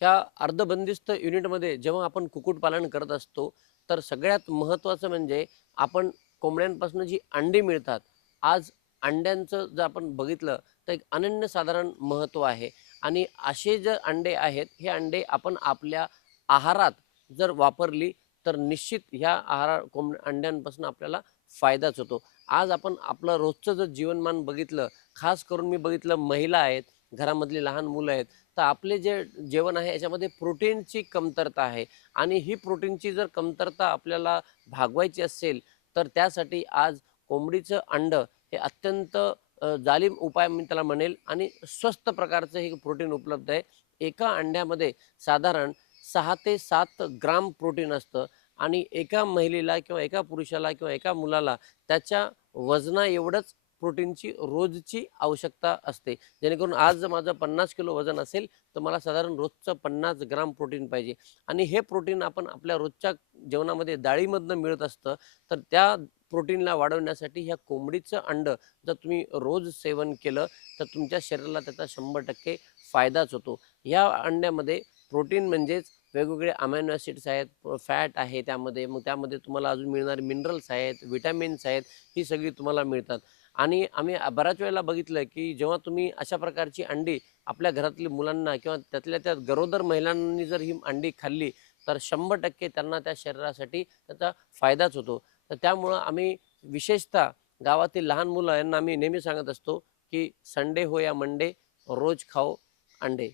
ह्या अर्धबंदिस्त युनिटमध्ये जेव्हा आपण कुक्कुटपालन करत असतो, तर सगळ्यात महत्त्वाचं म्हणजे आपण कोंबड्यांपासून जी अंडी मिळतात. आज अंड्यांचं जर आपण बघितलं, तर एक अनन्यसाधारण महत्त्व आहे आणि असे जे अंडे आहेत, हे अंडे आपण आपल्या आहारात जर वापरली, तर निश्चित ह्या अंड्यांपासून आपल्याला फायदाच होतो. आज आपण आपलं रोजचं जर जीवनमान बघितलं, खास करून मी बघितलं महिला आहेत, घरामधली लहान मुलं आहेत, तर आपले जे जेवण आहे याच्यामध्ये प्रोटीनची कमतरता आहे आणि ही प्रोटीनची जर कमतरता आपल्याला भागवायची असेल, तर त्यासाठी आज कोंबडीचं अंडं हे अत्यंत जालीम उपाय मी त्याला म्हणेल आणि स्वस्त प्रकारचं हे प्रोटीन उपलब्ध आहे. एका अंड्यामध्ये साधारण 6 ते 7 ग्राम प्रोटीन असतं आणि एका महिलेला किंवा एका पुरुषाला किंवा एका मुलाला त्याच्या वजना एवढंच प्रोटीनची रोजची आवश्यकता असते. जेणेकरून आज जर माझं 50 किलो वजन असेल, तर मला साधारण रोजचं 50 ग्राम प्रोटीन पाहिजे आणि हे प्रोटीन आपण आपल्या रोजच्या जेवणामध्ये डाळीमधनं मिळत असतं. तर त्या प्रोटीनला वाढवण्यासाठी ह्या कोंबडीचं अंडं जर तुम्ही रोज सेवन केलं, तर तुमच्या शरीराला त्याचा 100% फायदाच होतो. या अंड्यामध्ये प्रोटीन म्हणजेच वेगवेगळे अमायनो ॲसिड्स आहेत, फॅट आहे त्यामध्ये. मग त्यामध्ये तुम्हाला अजून मिळणारे मिनरल्स आहेत, व्हिटॅमिन्स आहेत, ही सगळी तुम्हाला मिळतात. आणि आम्ही बऱ्याच वेळेला बघितलं, की जेव्हा तुम्ही अशा प्रकारची अंडी आपल्या घरातल्या मुलांना किंवा त्यातल्या त्यात गरोदर महिलांनी जर ही अंडी खाल्ली, तर 100% त्यांना त्या शरीरासाठी त्याचा फायदाच होतो. तर त्यामुळं आम्ही विशेषतः गावातील लहान मुलं यांना आम्ही नेहमी सांगत असतो, की संडे हो या मंडे रोज खाओ अंडे.